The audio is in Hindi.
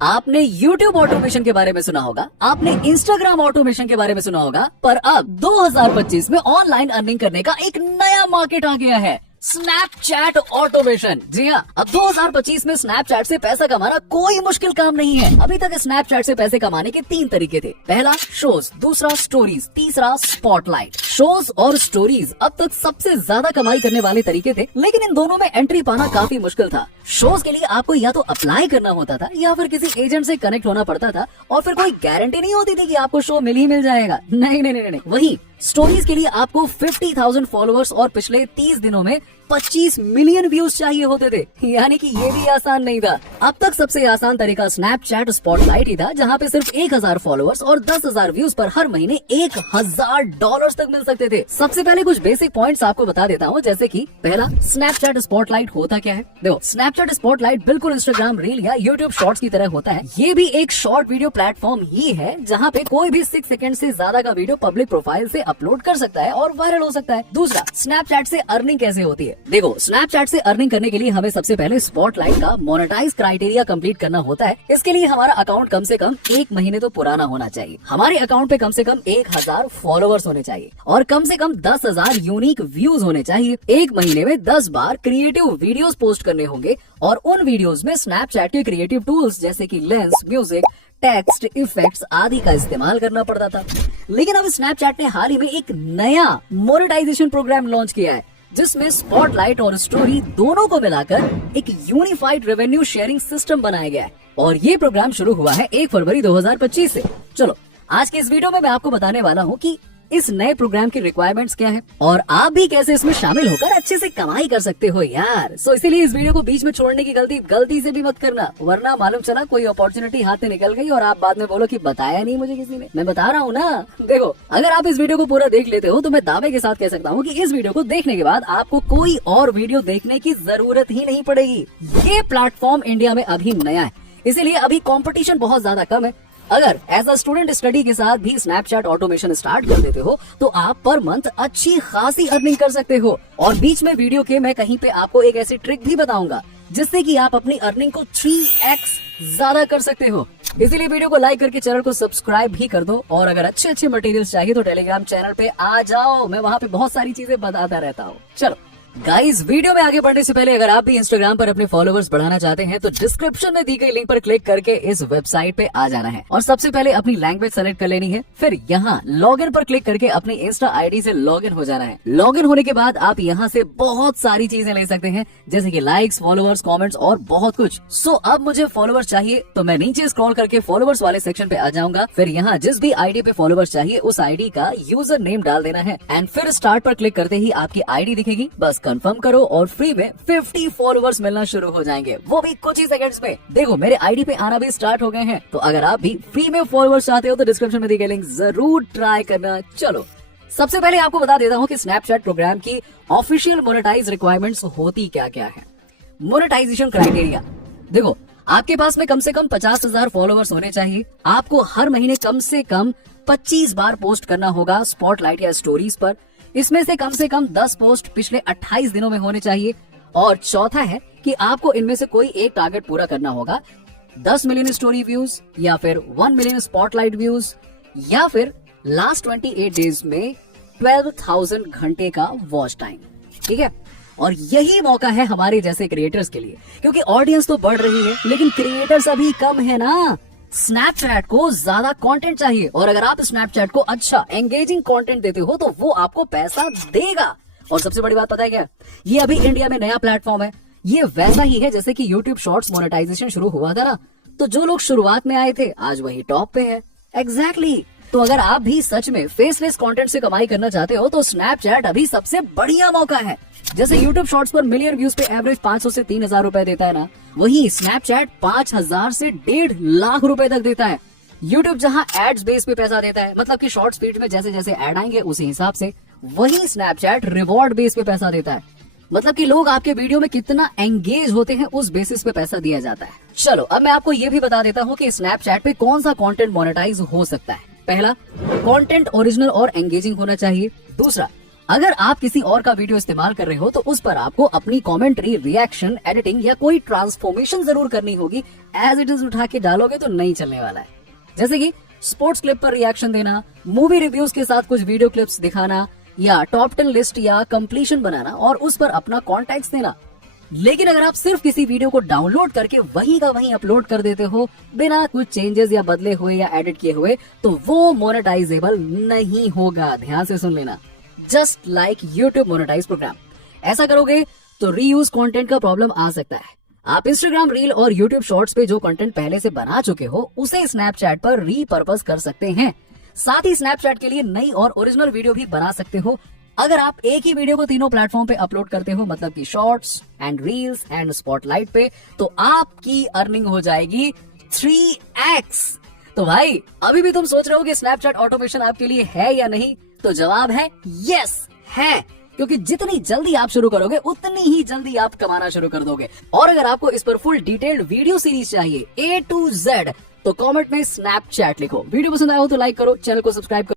आपने YouTube ऑटोमेशन के बारे में सुना होगा, आपने Instagram ऑटोमेशन के बारे में सुना होगा, पर अब 2025 में ऑनलाइन अर्निंग करने का एक नया मार्केट आ गया है, स्नैपचैट ऑटोमेशन। जी हाँ, अब 2025 में स्नैपचैट से पैसा कमाना कोई मुश्किल काम नहीं है। अभी तक स्नैपचैट से पैसे कमाने के 3 तरीके थे। पहला शोज, दूसरा स्टोरीज, तीसरा स्पॉटलाइट। शोज और स्टोरीज अब तक सबसे ज्यादा कमाई करने वाले तरीके थे, लेकिन इन दोनों में एंट्री पाना काफी मुश्किल था। शोज के लिए आपको या तो अप्लाई करना होता था या फिर किसी एजेंट से कनेक्ट होना पड़ता था, और फिर कोई गारंटी नहीं होती थी कि आपको शो मिल ही मिल जाएगा। नहीं। वही स्टोरीज के लिए आपको 50,000 फॉलोअर्स और पिछले 30 दिनों में 25 मिलियन व्यूज चाहिए होते थे, यानी कि ये भी आसान नहीं था। अब तक सबसे आसान तरीका स्नैपचैट स्पॉटलाइट ही था, जहाँ पे सिर्फ 1000 फॉलोअर्स और 10,000 व्यूज पर हर महीने $1000 तक मिल सकते थे। सबसे पहले कुछ बेसिक पॉइंट्स आपको बता देता हूँ, जैसे कि पहला, स्नैपचैट स्पॉटलाइट होता क्या है। देखो, स्नैपचैट स्पॉटलाइट बिल्कुल इंस्टाग्राम रील या यूट्यूब शॉर्ट्स की तरह होता है। ये भी एक शॉर्ट वीडियो प्लेटफॉर्म ही है, जहाँ पे कोई भी 6 सेकंड से ज्यादा का वीडियो पब्लिक प्रोफाइल से अपलोड कर सकता है और वायरल हो सकता है। दूसरा, स्नैपचैट से अर्निंग कैसे होती है। देखो, स्नैपचैट से अर्निंग करने के लिए हमें सबसे पहले स्पॉटलाइट का मोनेटाइज क्राइटेरिया कंप्लीट करना होता है। इसके लिए हमारा अकाउंट कम से कम 1 महीने तो पुराना होना चाहिए, हमारे अकाउंट पे कम से कम 1000 फॉलोअर्स होने चाहिए और कम से कम 10,000 यूनिक व्यूज होने चाहिए। 1 महीने में 10 बार क्रिएटिव वीडियोस पोस्ट करने होंगे और उन वीडियोस में स्नैपचैट के क्रिएटिव टूल्स जैसे कि लेंस, म्यूजिक, टेक्स्ट, इफेक्ट्स आदि का इस्तेमाल करना पड़ता था। लेकिन अब स्नैपचैट ने हाल ही में एक नया मोनेटाइजेशन प्रोग्राम लॉन्च किया है, जिसमें स्पॉटलाइट और स्टोरी दोनों को मिलाकर एक यूनिफाइड रेवेन्यू शेयरिंग सिस्टम बनाया गया है और ये प्रोग्राम शुरू हुआ है 1 फरवरी 2025 से। चलो, आज के इस वीडियो में मैं आपको बताने वाला हूँ कि इस नए प्रोग्राम की रिक्वायरमेंट्स क्या है और आप भी कैसे इसमें शामिल होकर अच्छे से कमाई कर सकते हो यार। सो इसीलिए इस वीडियो को बीच में छोड़ने की गलती से भी मत करना, वरना मालूम चला कोई अपॉर्चुनिटी हाथ से निकल गई और आप बाद में बोलो कि बताया नहीं मुझे किसी ने। मैं बता रहा हूँ ना। देखो, अगर आप इस वीडियो को पूरा देख लेते हो तो मैं दावे के साथ कह सकता हूँ कि इस वीडियो को देखने के बाद आपको कोई और वीडियो देखने की जरूरत ही नहीं पड़ेगी। ये प्लेटफॉर्म इंडिया में अभी नया है, इसीलिए अभी कॉम्पिटिशन बहुत ज्यादा कम है। अगर एज अ स्टूडेंट स्टडी के साथ भी स्नैपचैट ऑटोमेशन स्टार्ट कर देते हो तो आप पर मंथ अच्छी खासी अर्निंग कर सकते हो। और बीच में वीडियो के मैं कहीं पे आपको एक ऐसी ट्रिक भी बताऊंगा जिससे कि आप अपनी अर्निंग को 3x ज्यादा कर सकते हो। इसीलिए वीडियो को लाइक करके चैनल को सब्सक्राइब भी कर दो और अगर अच्छे मटेरियल्स चाहिए तो टेलीग्राम चैनल पे आ जाओ, मैं वहाँ पे बहुत सारी चीजें बताता रहता हूँ। चलो गाइस, वीडियो में आगे बढ़ने से पहले अगर आप भी इंस्टाग्राम पर अपने फॉलोअर्स बढ़ाना चाहते हैं तो डिस्क्रिप्शन में दी गई लिंक पर क्लिक करके इस वेबसाइट पे आ जाना है और सबसे पहले अपनी लैंग्वेज सेलेक्ट कर लेनी है। फिर यहाँ लॉगिन पर क्लिक करके अपनी इंस्टा आईडी से लॉगिन हो जाना है। लॉगिन होने के बाद आप यहाँ से बहुत सारी चीजें ले सकते हैं, जैसे कि लाइक्स, फॉलोअर्स, कॉमेंट्स और बहुत कुछ। सो अब मुझे फॉलोअर्स चाहिए तो मैं नीचे स्क्रॉल करके फॉलोअर्स वाले सेक्शन पे आ जाऊंगा। फिर यहाँ जिस भी आईडी पे फॉलोअर्स चाहिए उस आईडी का यूजर नेम डाल देना है एंड फिर स्टार्ट पर क्लिक करते ही आपकी आईडी दिखेगी। बस कंफर्म करो और फ्री में 50 फॉलोअर्स मिलना शुरू हो जाएंगे, वो भी कुछ ही सेकंड्स में। देखो, मेरे आईडी पे आना भी स्टार्ट हो गए हैं, तो अगर आप भी फ्री में फॉलोअर्स चाहते हो तो डिस्क्रिप्शन में दी गई लिंक जरूर ट्राई करना। चलो, सबसे पहले आपको बता देता हूँ कि स्नैपचैट प्रोग्राम की ऑफिशियल मोनेटाइज रिक्वायरमेंट्स होती क्या क्या है। मोनेटाइजेशन क्राइटेरिया, देखो, आपके पास में कम से कम 50,000 फॉलोअर्स होने चाहिए। आपको हर महीने कम से कम 25 बार पोस्ट करना होगा स्पॉटलाइट या स्टोरीज पर। इसमें से कम 10 पोस्ट पिछले 28 दिनों में होने चाहिए। और चौथा है कि आपको इनमें से कोई एक टारगेट पूरा करना होगा, 10 मिलियन स्टोरी व्यूज या फिर 1 मिलियन स्पॉटलाइट व्यूज या फिर लास्ट 28 डेज में 12,000 घंटे का वॉच टाइम। ठीक है, और यही मौका है हमारे जैसे क्रिएटर्स के लिए, क्योंकि ऑडियंस तो बढ़ रही है लेकिन क्रिएटर्स अभी कम है ना। स्नैपचैट को ज्यादा कंटेंट चाहिए और अगर आप स्नैपचैट को अच्छा एंगेजिंग कंटेंट देते हो तो वो आपको पैसा देगा। और सबसे बड़ी बात पता है क्या, ये अभी इंडिया में नया प्लेटफॉर्म है। ये वैसा ही है जैसे कि यूट्यूब शॉर्ट्स मोनेटाइजेशन शुरू हुआ था ना, तो जो लोग शुरुआत में आए थे आज वही टॉप पे है। एग्जैक्टली। तो अगर आप भी सच में फेसलेस कंटेंट से कमाई करना चाहते हो तो स्नैपचैट अभी सबसे बढ़िया मौका है। जैसे यूट्यूब शॉर्ट्स पर मिलियन व्यूज पे एवरेज 500 से 3,000 रुपए देता है ना, वही स्नैपचैट 5,000 से 1.5 लाख रुपए तक देता है। यूट्यूब जहां एड्स बेस पे पैसा देता है, मतलब कि शॉर्ट स्पीड में जैसे जैसे ऐड आएंगे उसी हिसाब से, वही स्नैपचैट रिवॉर्ड बेस पे पैसा देता है, मतलब कि लोग आपके वीडियो में कितना एंगेज होते हैं उस बेसिस पे पैसा दिया जाता है। चलो, अब मैं आपको ये भी बता देता हूँ कि स्नैपचैट पे कौन सा कंटेंट मोनेटाइज हो सकता है। पहला, कंटेंट ओरिजिनल और एंगेजिंग होना चाहिए। दूसरा, अगर आप किसी और का वीडियो इस्तेमाल कर रहे हो तो उस पर आपको अपनी कमेंट्री, रिएक्शन, एडिटिंग या कोई ट्रांसफॉर्मेशन जरूर करनी होगी। एज इट इज उठा के डालोगे तो नहीं चलने वाला है। जैसे कि स्पोर्ट्स क्लिप पर रिएक्शन देना, मूवी रिव्यूज के साथ कुछ वीडियो क्लिप्स दिखाना, या टॉप 10 लिस्ट या कंप्लीशन बनाना और उस पर अपना कॉन्टेक्स्ट देना। लेकिन अगर आप सिर्फ किसी वीडियो को डाउनलोड करके वहीं का वहीं अपलोड कर देते हो बिना कुछ चेंजेस या बदले हुए या एडिट किए हुए, तो वो मोनेटाइजेबल नहीं होगा। ध्यान से सुन लेना, just like YouTube monetise program. ऐसा करोगे तो रीयूज कंटेंट का प्रॉब्लम आ सकता है। आप इंस्टाग्राम रील और यूट्यूब शॉर्ट्स पे जो कंटेंट पहले से बना चुके हो उसे स्नैपचैट पर रीपर्पस कर सकते हैं। साथ ही स्नैपचैट के लिए नई और ओरिजिनल वीडियो भी बना सकते हो। अगर आप एक ही वीडियो को तीनों प्लेटफॉर्म पे अपलोड करते हो, मतलब कि shorts and reels and spotlight पे, तो आपकी अर्निंग हो जाएगी 3x। तो भाई अभी भी तुम सोच रहे हो कि स्नैपचैट ऑटोमेशन आपके लिए है या नहीं? तो जवाब है यस है, क्योंकि जितनी जल्दी आप शुरू करोगे उतनी ही जल्दी आप कमाना शुरू कर दोगे। और अगर आपको इस पर फुल डिटेल्ड वीडियो सीरीज चाहिए A to Z, तो कमेंट में स्नैपचैट लिखो। वीडियो पसंद आया हो तो लाइक करो, चैनल को सब्सक्राइब करो।